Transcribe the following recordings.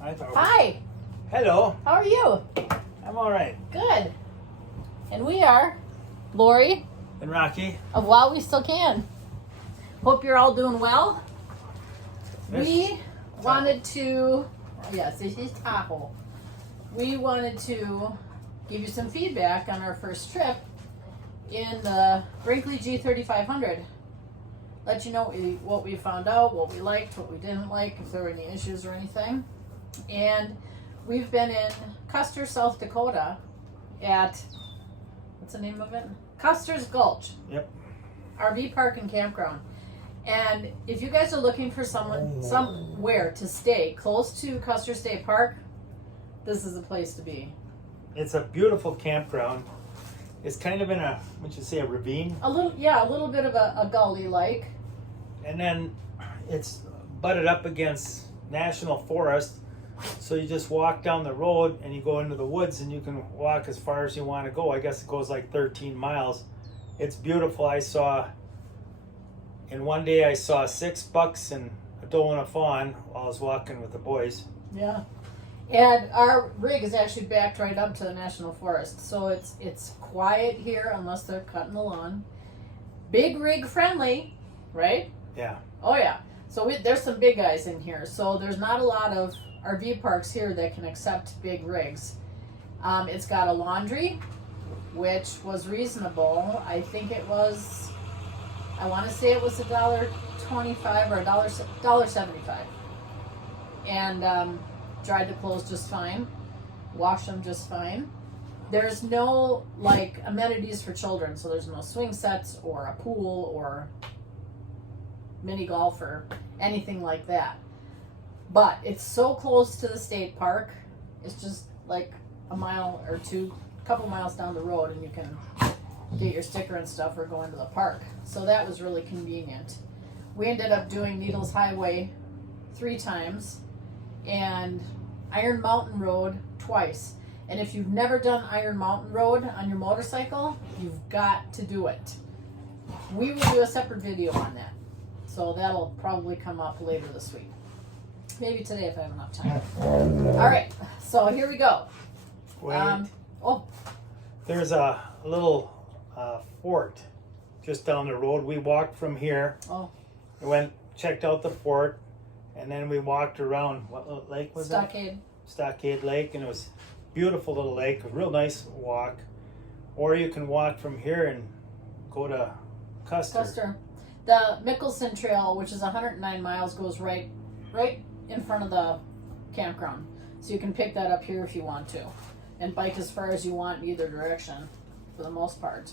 I thought. Hi. Hello. How are you? I'm all right. Good. And we are Lori And Rocky. of While We Still Can. Hope you're all doing well. We wanted to, yes, this is Tahoe. We wanted to give you some feedback on our first trip in the Brinkley G3500. Let you know what we found out, what we liked, what we didn't like, if there were any issues or anything. And we've been in Custer, South Dakota at, what's the name of it? Custer's Gulch. Yep. RV park and campground. And if you guys are looking for somewhere to stay close to Custer State Park, this is the place to be. It's a beautiful campground. It's kind of in a, would you say, a ravine? A little bit of a gully like. And then it's butted up against National Forest. So you just walk down the road and you go into the woods and you can walk as far as you want to go. I guess it goes like 13 miles. It's beautiful. In one day I saw 6 bucks and a doe and a fawn while I was walking with the boys. Yeah. And our rig is actually backed right up to the National Forest. So it's quiet here unless they're cutting the lawn. Big rig friendly, right? Yeah. Oh yeah. So there's some big guys in here. So there's not a lot of RV parks here that can accept big rigs. It's got a laundry, which was reasonable. I think it was, I want to say it was $1.25 or $1.75. And dried the clothes just fine, washed them just fine. There's no like amenities for children, so there's no swing sets or a pool or mini golf or anything like that. But it's so close to the state park. It's just like a mile or two, couple miles down the road, and you can get your sticker and stuff or go into the park. So that was really convenient. We ended up doing Needles Highway 3 times and Iron Mountain Road twice. And if you've never done Iron Mountain Road on your motorcycle, you've got to do it. We will do a separate video on that. So that'll probably come up later this week. Maybe today if I have enough time. All right, so here we go. Wait. There's a little fort just down the road. We walked from here. Oh. We checked out the fort, and then we walked around. What lake was that? Stockade Lake, and it was a beautiful little lake, a real nice walk. Or you can walk from here and go to Custer. The Mickelson Trail, which is 109 miles, goes right in front of the campground. So you can pick that up here if you want to, and bike as far as you want in either direction, for the most part.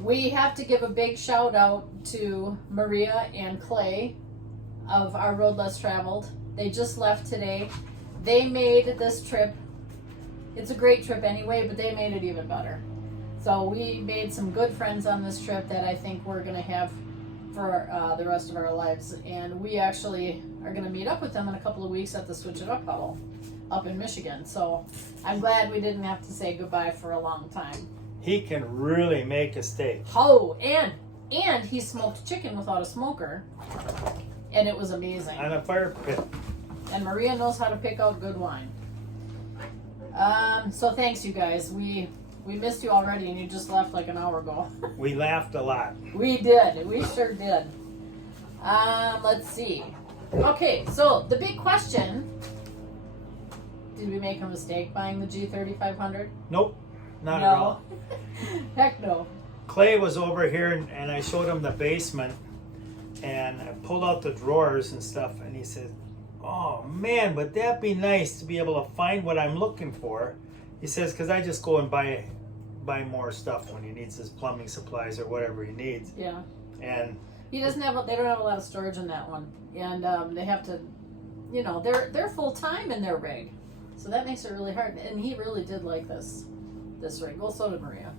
We have to give a big shout out to Maria and Clay of Our Road Less Traveled. They just left today. They made this trip, it's a great trip anyway, but they made it even better. So we made some good friends on this trip that I think we're going to have for the rest of our lives. And we actually are going to meet up with them in a couple of weeks at the Switch It Up Huddle up in Michigan. So I'm glad we didn't have to say goodbye for a long time. He can really make a steak. Oh, and he smoked chicken without a smoker. And it was amazing. On a fire pit. And Maria knows how to pick out good wine. So thanks, you guys. We missed you already, and you just left like an hour ago. We laughed a lot. We did. We sure did. Let's see. Okay, so the big question, did we make a mistake buying the G3500? Nope, not at all. Heck no. Clay was over here, and I showed him the basement, and I pulled out the drawers and stuff, and he said, "Oh man, would that be nice to be able to find what I'm looking for?" He says, "Because I just go and buy more stuff when he needs his plumbing supplies or whatever he needs." Yeah. And he doesn't have. They don't have a lot of storage in that one, and they have to, they're full time in their rig, so that makes it really hard. And he really did like this rig. Well, so did Maria.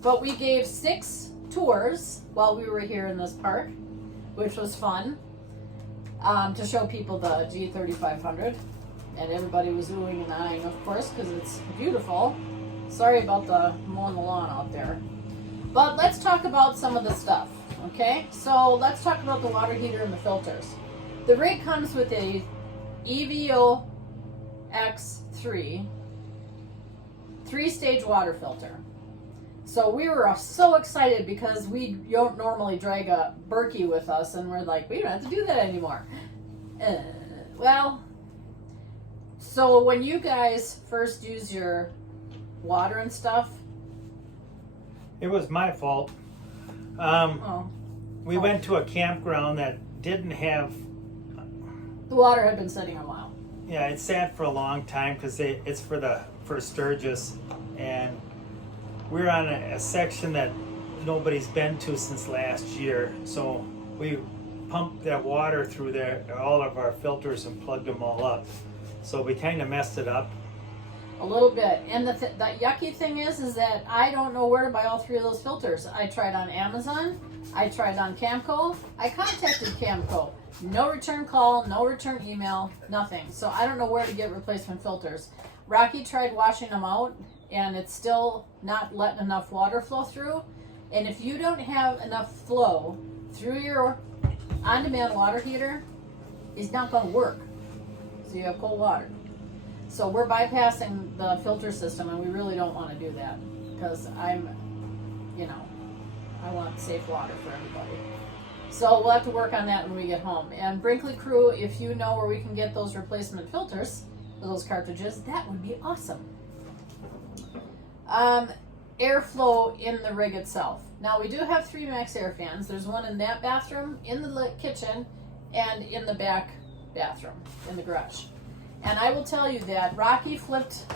But we gave 6 tours while we were here in this park, which was fun, to show people the G3500. And everybody was oohing and eyeing, of course, because it's beautiful. Sorry about the mowing the lawn out there. But let's talk about some of the stuff, okay? So let's talk about the water heater and the filters. The rig comes with a EVO X3 3-stage water filter. So we were so excited because we don't normally drag a Berkey with us, and we're like, we don't have to do that anymore. Well, so when you guys first use your water and stuff, It was my fault. We went to a campground that didn't have. the water had been sitting a while. Yeah, it sat for a long time because it's for Sturgis, and we're on a section that nobody's been to since last year. So we pumped that water through there, all of our filters, and plugged them all up. So we kind of messed it up. A little bit. And the yucky thing is that I don't know where to buy all 3 of those filters. I tried on Amazon. I tried on Camco. I contacted Camco. No return call, no return email, nothing. So I don't know where to get replacement filters. Rocky tried washing them out, and it's still not letting enough water flow through. And if you don't have enough flow through your on-demand water heater, it's not going to work. So you have cold water. So we're bypassing the filter system, and we really don't want to do that because I want safe water for everybody. So we'll have to work on that when we get home. And Brinkley crew, if you know where we can get those replacement filters for those cartridges, that would be awesome. Airflow in the rig itself. Now we do have 3 max air fans. There's one in that bathroom, in the kitchen, and in the back bathroom, in the garage. And I will tell you that Rocky flipped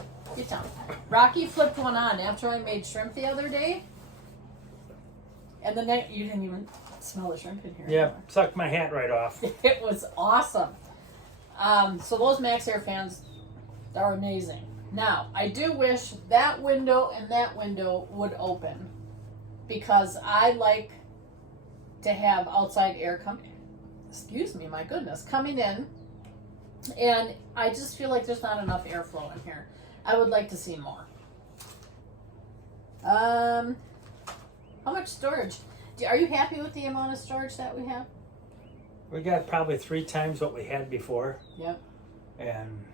one on after I made shrimp the other day. And you didn't even smell the shrimp in here. Yeah, sucked my hat right off. It was awesome. So those max air fans are amazing. Now, I do wish that window and that window would open because I like to have outside air coming in. And I just feel like there's not enough airflow in here. I would like to see more. How much storage? Are you happy with the amount of storage that we have? We got probably 3 times what we had before. Yep. And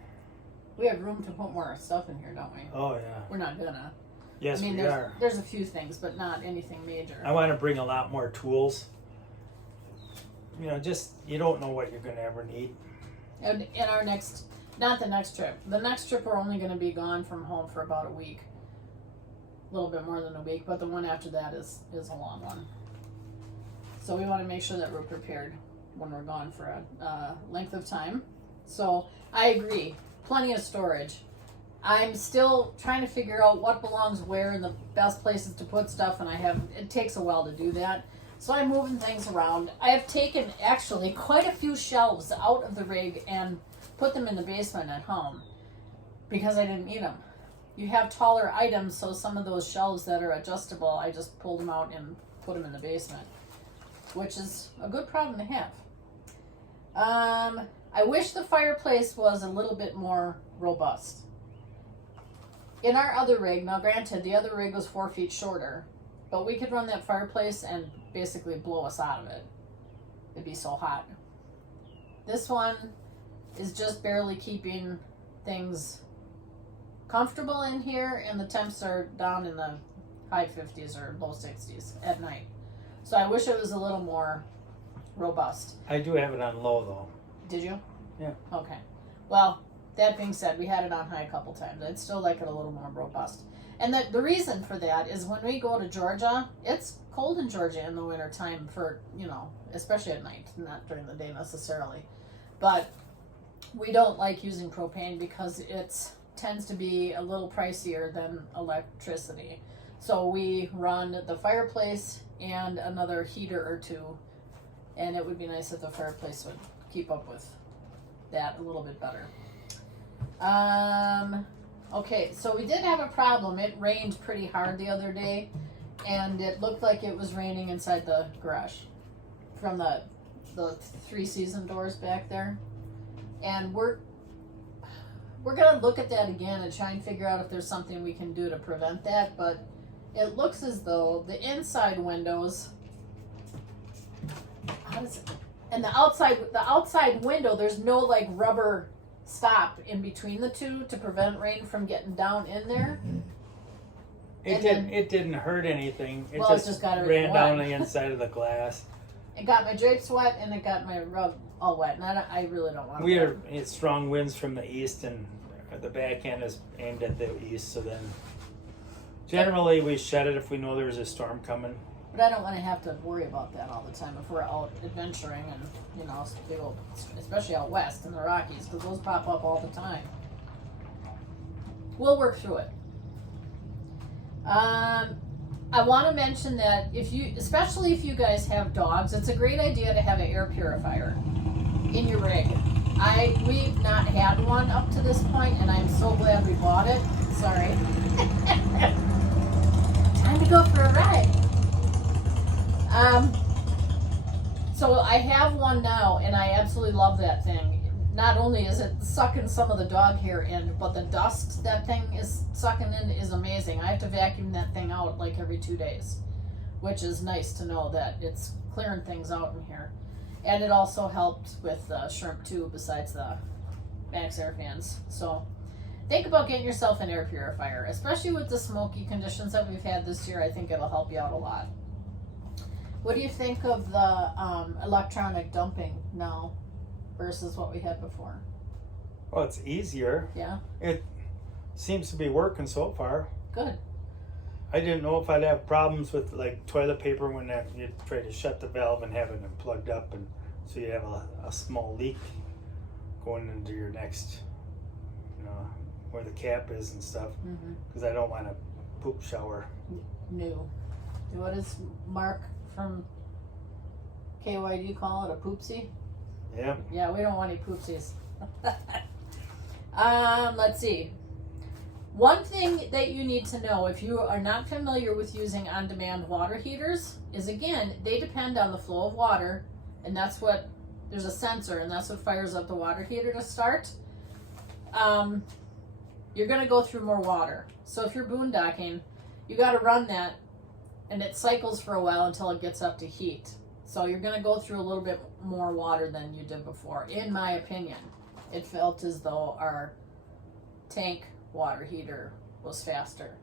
we have room to put more stuff in here, don't we? oh yeah. We're not gonna. Yes, we are. There's a few things, but not anything major. I want to bring a lot more tools. Just you don't know what you're going to ever need. And in our not the next trip. The next trip we're only going to be gone from home for about a week. A little bit more than a week, but the one after that is a long one. So we want to make sure that we're prepared when we're gone for a length of time. So I agree. Plenty of storage. I'm still trying to figure out what belongs where and the best places to put stuff, and it takes a while to do that. So I'm moving things around. I have taken actually quite a few shelves out of the rig and put them in the basement at home because I didn't need them. You have taller items, so some of those shelves that are adjustable, I just pulled them out and put them in the basement, which is a good problem to have. I wish the fireplace was a little bit more robust. In our other rig, now granted, the other rig was 4 feet shorter, but we could run that fireplace and basically blow us out of it. It'd be so hot. This one is just barely keeping things comfortable in here, and the temps are down in the high 50s or low 60s at night. So I wish it was a little more robust. I do have it on low though. Did you? Yeah. Okay. Well, that being said, we had it on high a couple times. I'd still like it a little more robust. And the reason for that is when we go to Georgia, it's cold in Georgia in the winter time for, especially at night, not during the day necessarily. But we don't like using propane because it tends to be a little pricier than electricity. So we run the fireplace and another heater or 2, and it would be nice if the fireplace would keep up with that a little bit better. Okay, so we did have a problem. It rained pretty hard the other day, and it looked like it was raining inside the garage from the 3-season doors back there. And we're gonna look at that again and try and figure out if there's something we can do to prevent that, but it looks as though the inside windows, and the outside window, there's no like rubber stop in between the two to prevent rain from getting down in there. It didn't hurt anything. It Well, it just, just got everything ran down wet. the inside of the glass. It got my drapes wet and it got my rug all wet, and I really don't want to. It's strong winds from the east, and the back end is aimed at the east. So then, generally, we shed it if we know there's a storm coming. But I don't want to have to worry about that all the time if we're out adventuring and, you know, especially out west in the Rockies, because those pop up all the time. We'll work through it. I want to mention that especially if you guys have dogs, it's a great idea to have an air purifier in your rig. We've not had one up to this point, and I'm so glad we bought it. Sorry. Time to go for a ride. So I have one now, and I absolutely love that thing. Not only is it sucking some of the dog hair in, but the dust that thing is sucking in is amazing. I have to vacuum that thing out like every 2 days, which is nice to know that it's clearing things out in here. And it also helped with shrimp too, besides the Max Air fans. So think about getting yourself an air purifier, especially with the smoky conditions that we've had this year. I think it'll help you out a lot. What do you think of the electronic dumping now versus what we had before? Well, it's easier. Yeah. It seems to be working so far. Good. I didn't know if I'd have problems with like toilet paper when you try to shut the valve and have it plugged up, and so you have a small leak going into your next, you know, where the cap is and stuff. Because I don't want a poop shower. No. What does Mark from KYD call it? A poopsie? Yeah. Yeah, we don't want any poopsies. Let's see. One thing that you need to know if you are not familiar with using on-demand water heaters is, again, they depend on the flow of water, and there's a sensor, and that's what fires up the water heater to start. You're going to go through more water. So if you're boondocking, you got to run that, and it cycles for a while until it gets up to heat. So you're going to go through a little bit more water than you did before, in my opinion. It felt as though our tank water heater was faster.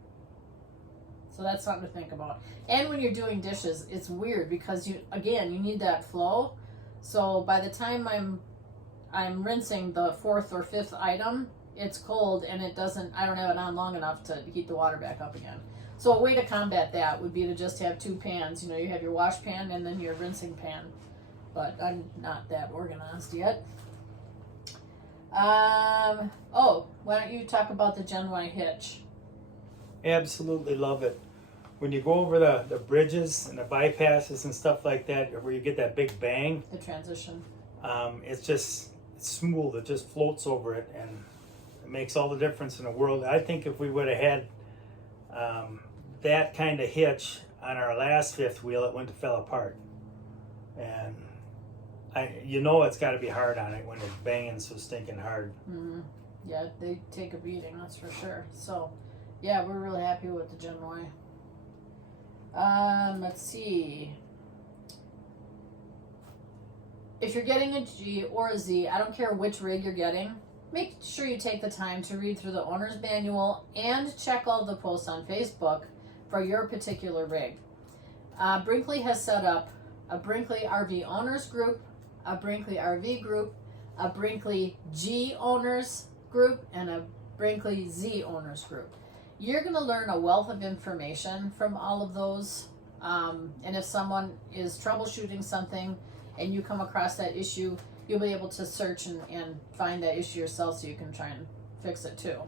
So that's something to think about. And when you're doing dishes, it's weird because you need that flow. So by the time I'm rinsing the fourth or fifth item, it's cold and I don't have it on long enough to heat the water back up again. So a way to combat that would be to just have two pans. You know, you have your wash pan and then your rinsing pan. But I'm not that organized yet. Why don't you talk about the Gen Y hitch? Absolutely love it. When you go over the bridges and the bypasses and stuff like that, where you get that big bang, The transition. it's smooth. It just floats over it, and it makes all the difference in the world. I think if we would have had that kind of hitch on our last fifth wheel, it wouldn't have fell apart. And it's got to be hard on it when it's banging so stinking hard. Mm-hmm. Yeah, they take a beating, that's for sure. So, yeah, we're really happy with the Gen Y. Let's see. If you're getting a G or a Z, I don't care which rig you're getting, make sure you take the time to read through the owner's manual and check all the posts on Facebook for your particular rig. Brinkley has set up a Brinkley RV owners group, a Brinkley RV group, a Brinkley G owners group, and a Brinkley Z owners group. You're going to learn a wealth of information from all of those. And if someone is troubleshooting something and you come across that issue, you'll be able to search and find that issue yourself so you can try and fix it too.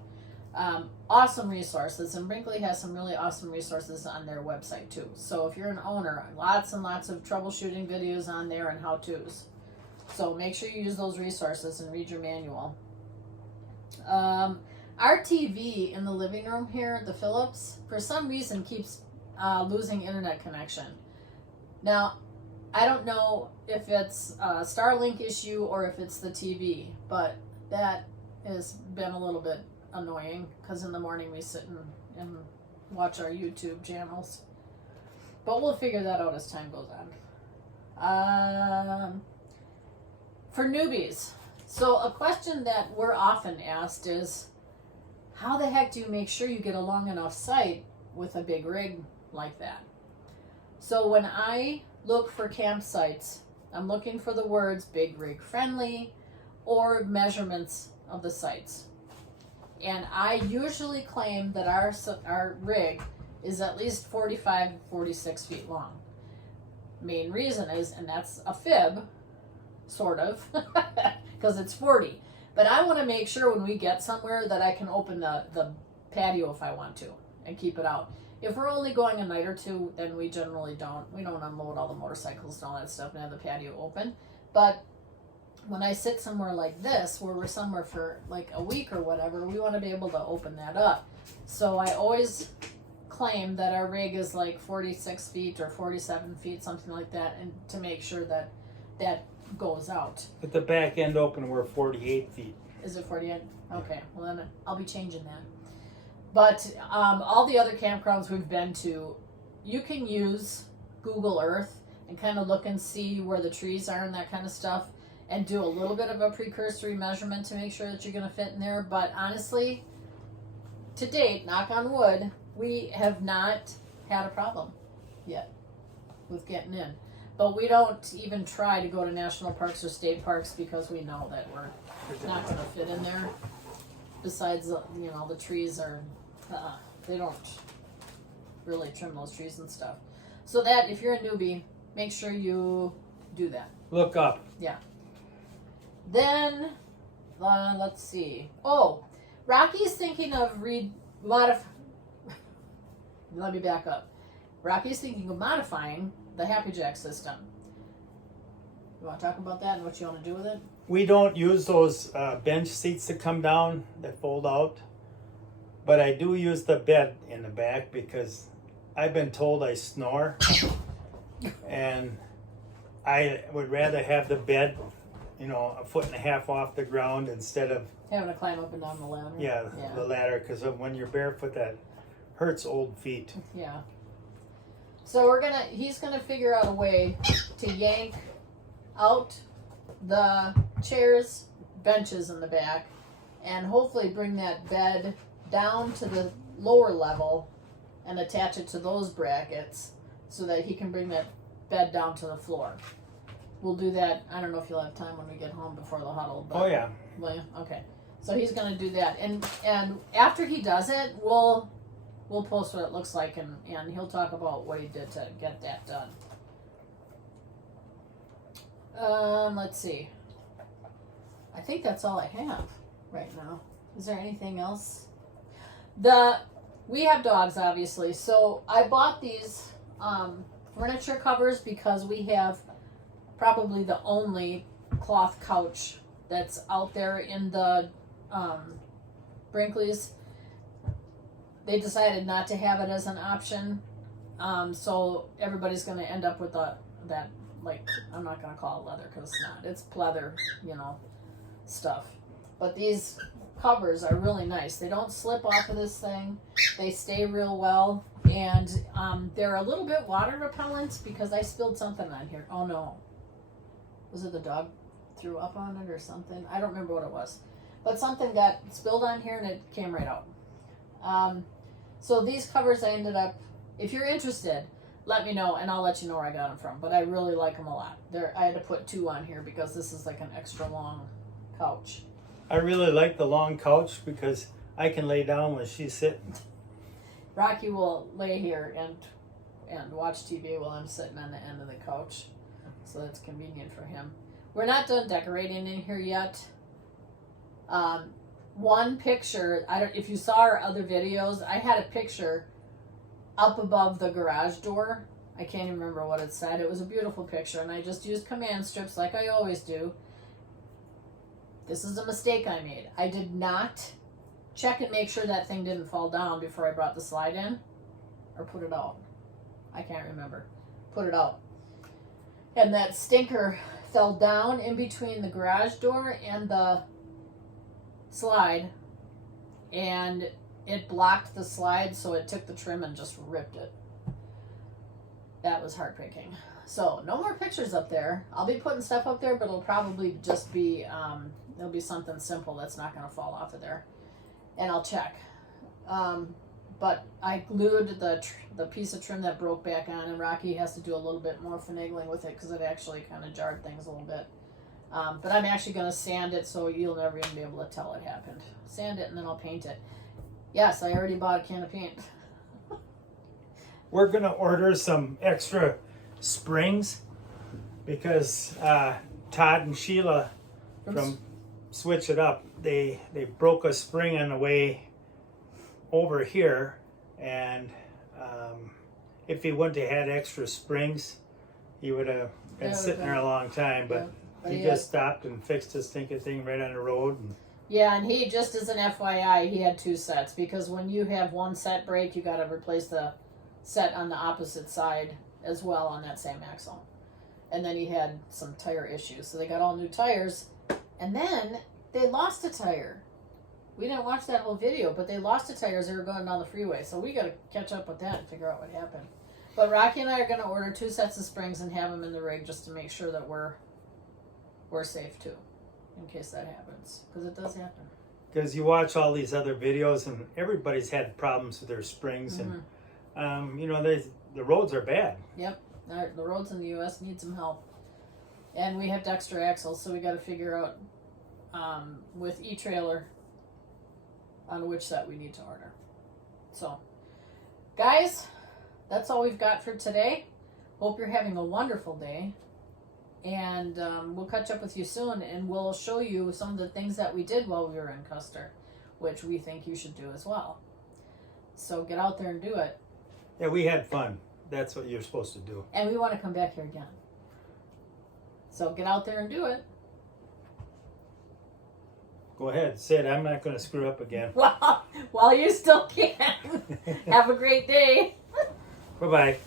Awesome resources, and Brinkley has some really awesome resources on their website too. So if you're an owner, lots and lots of troubleshooting videos on there and how-tos. So make sure you use those resources and read your manual. Our TV in the living room here, the Philips, for some reason keeps losing internet connection. Now, I don't know if it's a Starlink issue or if it's the TV, but that has been a little bit annoying because in the morning we sit and watch our YouTube channels. But we'll figure that out as time goes on. For newbies, So a question that we're often asked is, how the heck do you make sure you get a long enough sight with a big rig like that? So when I look for campsites, I'm looking for the words big rig friendly or measurements of the sites. And I usually claim that our rig is at least 45, 46 feet long. Main reason is, and that's a fib, sort of, because it's 40. But I want to make sure when we get somewhere that I can open the patio if I want to and keep it out. If we're only going a night or two, then we generally don't. We don't unload all the motorcycles and all that stuff and have the patio open. But when I sit somewhere like this, where we're somewhere for like a week or whatever, we want to be able to open that up. So I always claim that our rig is like 46 feet or 47 feet, something like that, and to make sure that that goes out. At the back end open, we're 48 feet. Is it 48? Okay, well then I'll be changing that. But all the other campgrounds we've been to, you can use Google Earth and kind of look and see where the trees are and that kind of stuff, and do a little bit of a precursory measurement to make sure that you're going to fit in there. But honestly, to date, knock on wood, we have not had a problem yet with getting in. But we don't even try to go to national parks or state parks because we know that we're not going to fit in there. Besides, the trees are, they don't really trim those trees and stuff. So that, if you're a newbie, make sure you do that. Look up. Yeah. Then, let's see. Oh, Rocky's thinking of let me back up. Rocky's thinking of modifying the Happy Jack system. You want to talk about that and what you want to do with it? We don't use those bench seats that come down, that fold out. But I do use the bed in the back because I've been told I snore. And I would rather have the bed, a foot and a half off the ground instead of having to climb up and down the ladder. Yeah. The ladder, because when you're barefoot, that hurts old feet. Yeah. So he's gonna figure out a way to yank out the chairs, benches in the back, and hopefully bring that bed down to the lower level and attach it to those brackets so that he can bring that bed down to the floor. We'll do that. I don't know if you'll have time when we get home before the huddle. But, oh yeah. Well, yeah, okay. So he's gonna do that, and after he does it, we'll post what it looks like, and he'll talk about what he did to get that done. Let's see. I think that's all I have right now. Is there anything else? We have dogs, obviously, so I bought these furniture covers because we have probably the only cloth couch that's out there in the Brinkley's. They decided not to have it as an option, so everybody's going to end up with that, like, I'm not going to call it leather because it's not. It's pleather, stuff. But these covers are really nice. They don't slip off of this thing. They stay real well, and they're a little bit water repellent because I spilled something on here. Oh no. Was it the dog threw up on it or something? I don't remember what it was. But something got spilled on here and it came right out. So these covers I ended up, if you're interested, let me know and I'll let you know where I got them from. But I really like them a lot. I had to put 2 on here because this is like an extra long couch. I really like the long couch because I can lay down when she's sitting. Rocky will lay here and watch TV while I'm sitting on the end of the couch. So that's convenient for him. We're not done decorating in here yet. One picture, if you saw our other videos, I had a picture up above the garage door. I can't even remember what it said. It was a beautiful picture, and I just used command strips like I always do. This is a mistake I made. I did not check and make sure that thing didn't fall down before I brought the slide in, or put it out. I can't remember. Put it out. And that stinker fell down in between the garage door and the slide, and it blocked the slide, so it took the trim and just ripped it. That was heartbreaking. So no more pictures up there. I'll be putting stuff up there, but it'll probably just be It'll be something simple that's not going to fall off of there. And I'll check. But I glued the piece of trim that broke back on, and Rocky has to do a little bit more finagling with it because it actually kind of jarred things a little bit. But I'm actually going to sand it so you'll never even be able to tell it happened. Sand it and then I'll paint it. Yes, I already bought a can of paint. We're going to order some extra springs because Todd and Sheila from Switch It Up, they broke a spring on the way over here, and if he wouldn't have had extra springs, he would have been sitting there a long time, but he just stopped and fixed his stinking thing right on the road. And yeah, and he, just as an FYI, he had 2 sets, because when you have one set break, you got to replace the set on the opposite side as well on that same axle. And then he had some tire issues, so they got all new tires, and then they lost a tire. We didn't watch that whole video, but they lost a tire as they were going down the freeway, so we got to catch up with that and figure out what happened. But Rocky and I are going to order 2 sets of springs and have them in the rig just to make sure that we're safe too, in case that happens, because it does happen. Because you watch all these other videos, and everybody's had problems with their springs, and you know, the roads are bad. Yep, the roads in the U.S. need some help, and we have Dexter axles, so we got to figure out with e-trailer on which set we need to order. So, guys, that's all we've got for today. Hope you're having a wonderful day. And we'll catch up with you soon, and we'll show you some of the things that we did while we were in Custer, which we think you should do as well. So get out there and do it. Yeah, we had fun. That's what you're supposed to do. And we want to come back here again. So get out there and do it. Go ahead, say it. I'm not going to screw up again. Well, while you still can. Have a great day. Bye-bye.